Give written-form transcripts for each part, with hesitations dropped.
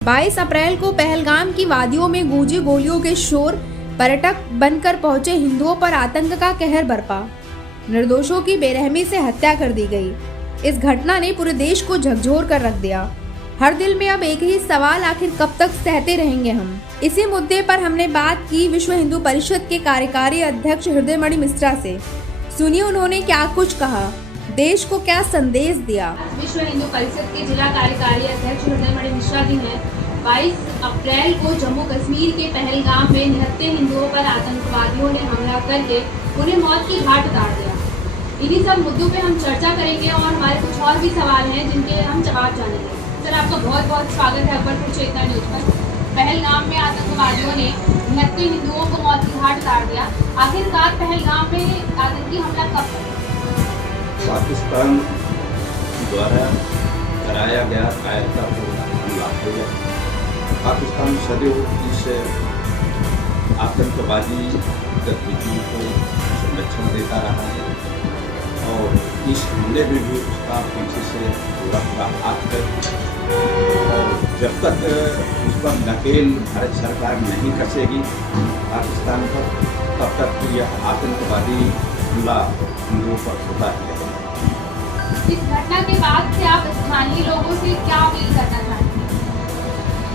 22 अप्रैल को पहलगाम की वादियों में गूंजे गोलियों के शोर, पर्यटक बनकर पहुंचे हिंदुओं पर आतंक का कहर बरपा, निर्दोषों की बेरहमी से हत्या कर दी गई। इस घटना ने पूरे देश को झकझोर कर रख दिया। हर दिल में अब एक ही सवाल, आखिर कब तक सहते रहेंगे हम। इसी मुद्दे पर हमने बात की विश्व हिंदू परिषद के कार्यकारी अध्यक्ष हृदयमणि मिश्रा से। सुनिए उन्होंने क्या कुछ कहा, देश को क्या संदेश दिया। विश्व हिंदू परिषद के जिला कार्यकारी अध्यक्ष हृदयमणि मिश्रा जी ने 22 अप्रैल को जम्मू कश्मीर के पहलगाम में निहत्थे हिंदुओं पर आतंकवादियों ने हमला करके उन्हें मौत की घाट उतार दिया। इन्हीं सब मुद्दों पे हम चर्चा करेंगे और हमारे कुछ और भी सवाल हैं जिनके हम जवाब जानेंगे। सर, आपका बहुत बहुत स्वागत है अकबरपुर चेतना न्यूज पर। पहलगाम में आतंकवादियों ने निहत्थे हिंदुओं को मौत की घाट उतार दिया। आखिरकार पहलगाम में आतंकी हमला कब हुआ? पाकिस्तान द्वारा कराया गया कायरतापूर्ण हमला हो गया। पाकिस्तान सदैव इस आतंकवादी गतिविधियों को संरक्षण देता रहा है और इस हमले में भी उसका पीछे से पूरा हाथ है। और जब तक उस पर नकेल भारत सरकार नहीं कसेगी पाकिस्तान पर, तब तक यह आतंकवादी हमला हिंदुओं पर होता है। इस घटना के बाद से आप स्थानीय लोगों से क्या अपील करना चाहते हैं?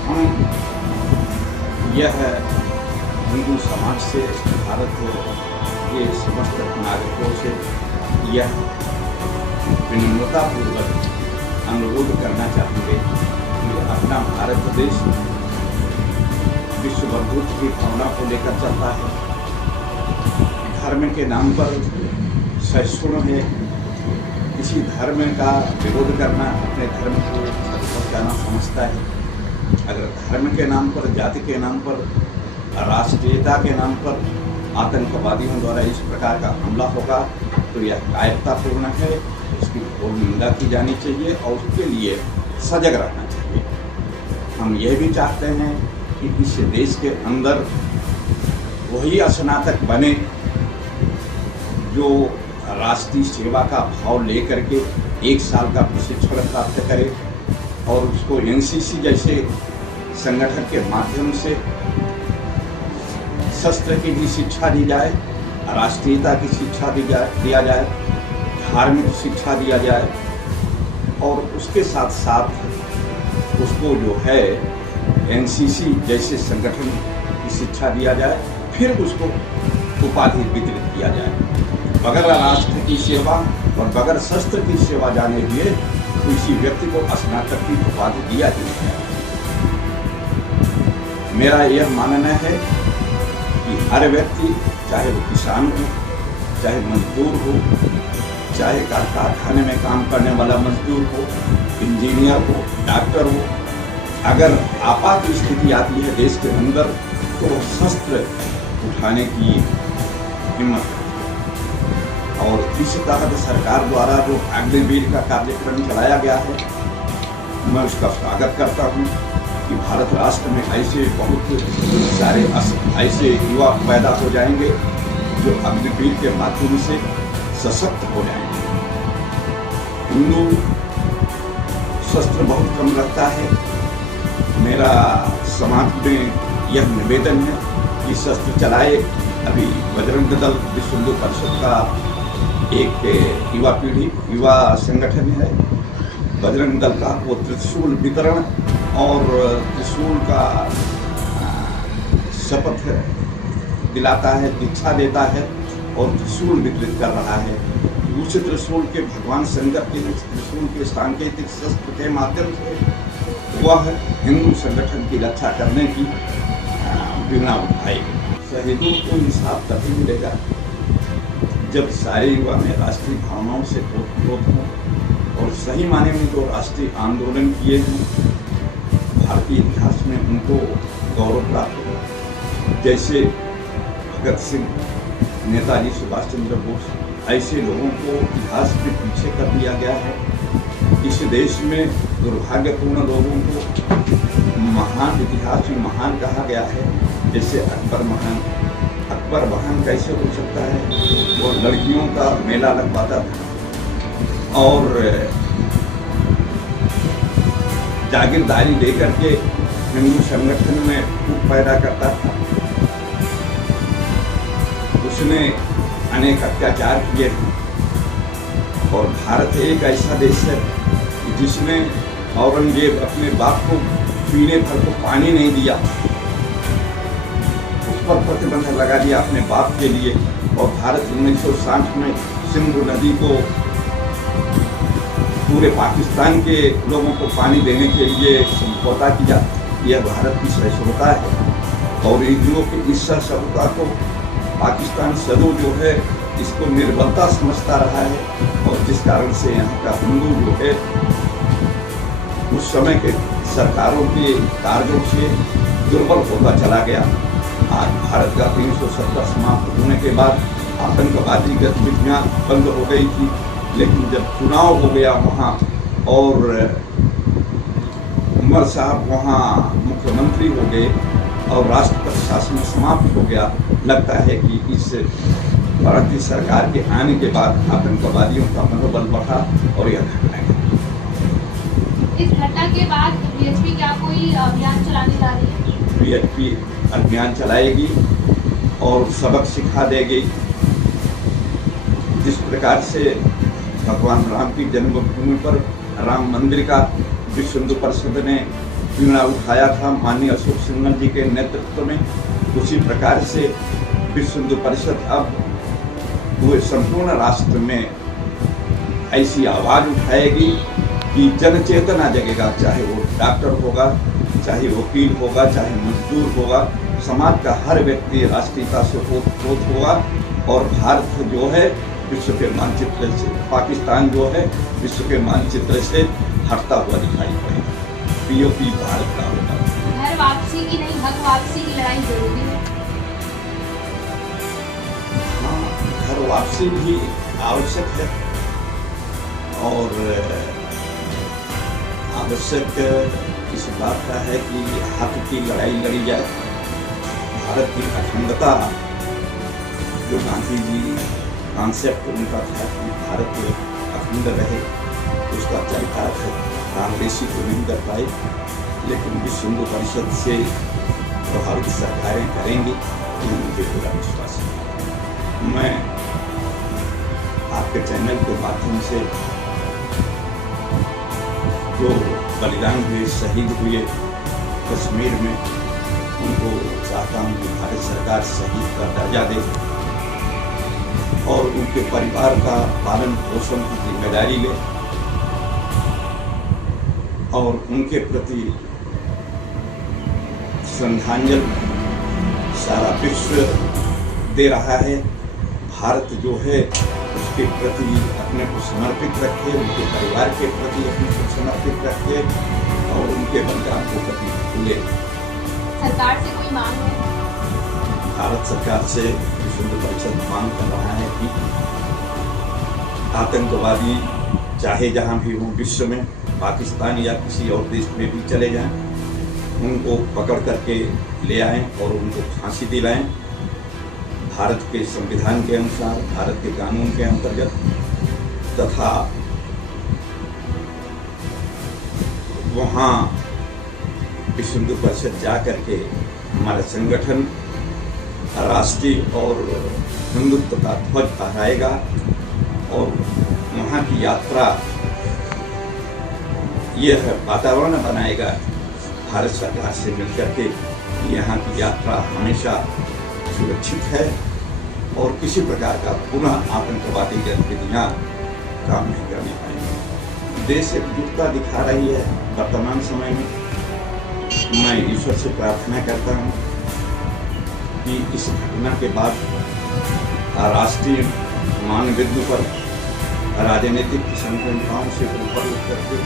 हम यह हिंदू समाज से, भारत के समस्त नागरिकों से यह विनम्रतापूर्वक अनुरोध करना चाहेंगे कि अपना भारत देश विश्व बंधुत्व की भावना को लेकर चलता है। धर्म के नाम पर सहिष्णु है। किसी धर्म का विरोध करना अपने धर्म को क्षति पहुँचाना समझता है। अगर धर्म के नाम पर, जाति के नाम पर, राष्ट्रीयता के नाम पर आतंकवादियों द्वारा इस प्रकार का हमला होगा तो यह कायरतापूर्ण है। इसकी घोर निंदा की जानी चाहिए और उसके लिए सजग रहना चाहिए। हम यह भी चाहते हैं कि इस देश के अंदर वही स्नातक बने जो राष्ट्रीय सेवा का भाव लेकर के 1 साल का प्रशिक्षण प्राप्त करे और उसको एनसीसी जैसे संगठन के माध्यम से शस्त्र की भी शिक्षा दी जाए, राष्ट्रीयता की शिक्षा दिया जाए, धार्मिक शिक्षा दिया जाए और उसके साथ साथ उसको जो है एनसीसी जैसे संगठन की शिक्षा दिया जाए, फिर उसको उपाधि वितरित किया जाए। बगैर राष्ट्र की सेवा और बगैर शस्त्र की सेवा जाने दिए किसी व्यक्ति को स्नातक की उपाधि दिया जाए। मेरा यह मानना है कि हर व्यक्ति, चाहे वो किसान हो, चाहे मजदूर हो, चाहे कारखाने में काम करने वाला मजदूर हो, इंजीनियर हो, डॉक्टर हो, अगर आपात स्थिति आती है देश के अंदर तो शस्त्र उठाने की हिम्मत है। और इस तहत सरकार द्वारा जो अग्निवीर का कार्यक्रम चलाया गया है, मैं उसका स्वागत करता हूँ कि भारत राष्ट्र में ऐसे बहुत सारे ऐसे युवा पैदा हो जाएंगे जो अग्निवीर के माध्यम से सशक्त हो जाएंगे। हिंदू शस्त्र बहुत कम रखता है। मेरा समाज में यह निवेदन है कि शस्त्र चलाए। अभी बजरंग दल विश्व हिंदू परिषद का एक युवा पीढ़ी, युवा संगठन है बजरंग दल का। वो त्रिशूल वितरण और त्रिशूल का शपथ दिलाता है, दीक्षा देता है और त्रिशूल वितरित कर रहा है। उस त्रिशूल के भगवान शंकर के त्रिशूल के सांकेतिक शस्त्र के माध्यम से वह हिंदू संगठन की रक्षा करने की प्रेरणा उठाएगी। शहीदों को इंसाफ तभी मिलेगा जब सारे युवा में राष्ट्रीय भावनाओं से ओतप्रोत हों और सही माने में जो राष्ट्रीय आंदोलन किए हैं भारतीय इतिहास में उनको गौरव प्राप्त हो। जैसे भगत सिंह, नेताजी सुभाष चंद्र बोस, ऐसे लोगों को इतिहास के पीछे कर दिया गया है। इस देश में दुर्भाग्यपूर्ण लोगों को महान, इतिहास में महान कहा गया है। जैसे अकबर महान। अकबर महान कैसे हो सकता है? वो लड़कियों का मेला लगवाता था और जागीरदारी लेकर के हिंदू संगठन में फूट पैदा करता था। उसने अनेक अत्याचार किए थे और भारत एक ऐसा देश है जिसमें औरंगजेब अपने बाप को पीने भर को पानी नहीं दिया, उस पर प्रतिबंध लगा दिया अपने बाप के लिए। और भारत 1960 में सिंधु नदी को पूरे पाकिस्तान के लोगों को पानी देने के लिए समझौता किया। यह भारत की सहिष्णुता है और हिंदुओं की इस सहिष्णुता को पाकिस्तान सदैव जो है इसको निर्बलता समझता रहा है और जिस कारण से यहाँ का हिंदू जो है उस समय के सरकारों के कार्यों से दुर्बल होता चला गया। आज भारत का 370 समाप्त होने के बाद आतंकवादी गतिविधियाँ बंद हो गई थी, लेकिन जब चुनाव हो गया वहाँ और उमर साहब वहाँ मुख्यमंत्री हो गए और राष्ट्रपति शासन समाप्त हो गया, लगता है कि इस भारतीय सरकार के आने के बाद आतंकवादियों का मनोबल बढ़ा और यह घटना घटी। इस घटना के बाद बीएचपी क्या कोई अभियान चलाने जा रही है? बीएचपी अभियान चलाएगी और सबक सिखा देगी। जिस प्रकार से भगवान राम की जन्मभूमि पर राम मंदिर का विश्व हिंदू परिषद ने बीड़ा उठाया था माननीय अशोक सिंघल जी के नेतृत्व में, उसी प्रकार से विश्व हिंदू परिषद अब पूरे संपूर्ण राष्ट्र में ऐसी आवाज उठाएगी कि जन चेतना जगेगा। चाहे वो डॉक्टर होगा, चाहे वकील होगा, चाहे मजदूर होगा, समाज का हर व्यक्ति राष्ट्रीयता से ओतप्रोत होगा और भारत जो है विश्व के मानचित्र से, पाकिस्तान जो है विश्व के मानचित्र से हटता हुआ दिखाई पड़ेगा। पीओपी भारत का होगा। घर वापसी की नहीं, हक वापसी की लड़ाई जरूरी है। हाँ, घर वापसी भी आवश्यक है और आवश्यक इस बात का है कि हक की लड़ाई लड़ी जाए। भारत की अखंडता जो गांधी जी कॉन्सेप्ट उनका था कि भारत अखंड रहे, उसका चरितार्थ कांग्रेसी को नहीं कर पाए, लेकिन विश्व हिंदू परिषद से प्रभावित सरकारें करेंगी, तो मुझे पूरा विश्वास है। मैं आपके चैनल के माध्यम से जो बलिदान हुए, शहीद हुए कश्मीर में, उनको चाहता हूँ कि भारत सरकार शहीद का दर्जा दे और उनके परिवार का पालन पोषण की जिम्मेदारी ले और उनके प्रति श्रद्धांजलि सारा विश्व दे रहा है। भारत जो है उसके प्रति अपने को समर्पित रखे, उनके परिवार के प्रति अपने को समर्पित रखे और उनके बलिदान को कभी भूले। सरकार से कोई मांग है? भारत सरकार से विश्व हिंदू परिषद मांग कर रहा है कि आतंकवादी चाहे जहां भी हों विश्व में, पाकिस्तान या किसी और देश में भी चले जाएं, उनको पकड़ करके ले आएं और उनको फांसी दिलाएं भारत के संविधान के अनुसार, भारत के कानून के अंतर्गत, तथा वहाँ विश्व हिंदू परिषद जा करके हमारा संगठन राष्ट्रीय और हिंदुत्व का ध्वज फहराएगा और वहाँ की यात्रा यह वातावरण बनाएगा भारत सरकार से मिलकर के यहाँ की यात्रा हमेशा सुरक्षित है और किसी प्रकार का पुनः आतंकवादी गतिविधियाँ काम नहीं करने पाएंगे। देश एकजुटता दिखा रही है वर्तमान समय में। मैं ईश्वर से प्रार्थना करता हूँ कि इस घटना के बाद राष्ट्रीय मानबिंदु पर राजनीतिक संगठनों से ऊपर उठ करके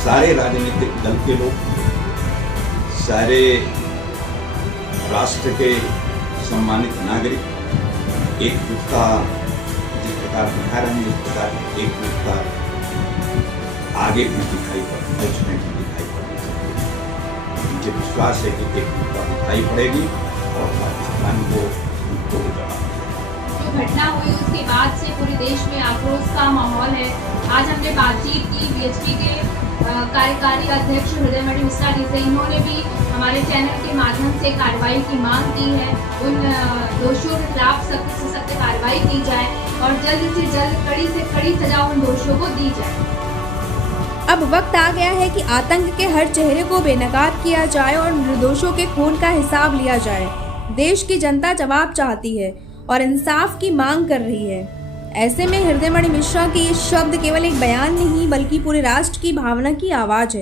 सारे राजनीतिक दल के लोग, सारे राष्ट्र के सम्मानित नागरिक एकजुटता जिस प्रकार दिखा रहे हैं, इस प्रकार एकजुटता आगे भी दिखाई पड़े, उसमें भी दिखाई पड़ेगी। मुझे विश्वास है कि एकजुटता दिखाई पड़ेगी और पाकिस्तान को जो घटना हुई उसके बाद से पूरे देश में आक्रोश का माहौल है। आज हमने बातचीत की बीएचपी के कार्यकारी अध्यक्ष हृदयमणि मिश्रा जी से। इन्होंने भी हमारे चैनल के माध्यम से कार्रवाई की मांग की है। उन दोषियों के खिलाफ सख्त से सख्त कार्रवाई की जाए और जल्द से जल्द कड़ी से कड़ी सजा उन दोषियों को दी जाए। अब वक्त आ गया है कि आतंक के हर चेहरे को बेनकाब किया जाए और निर्दोषों के खून का हिसाब लिया जाए। देश की जनता जवाब चाहती है और इंसाफ की मांग कर रही है। ऐसे में हृदयमणि मिश्रा के ये शब्द केवल एक बयान नहीं बल्कि पूरे राष्ट्र की भावना की आवाज है।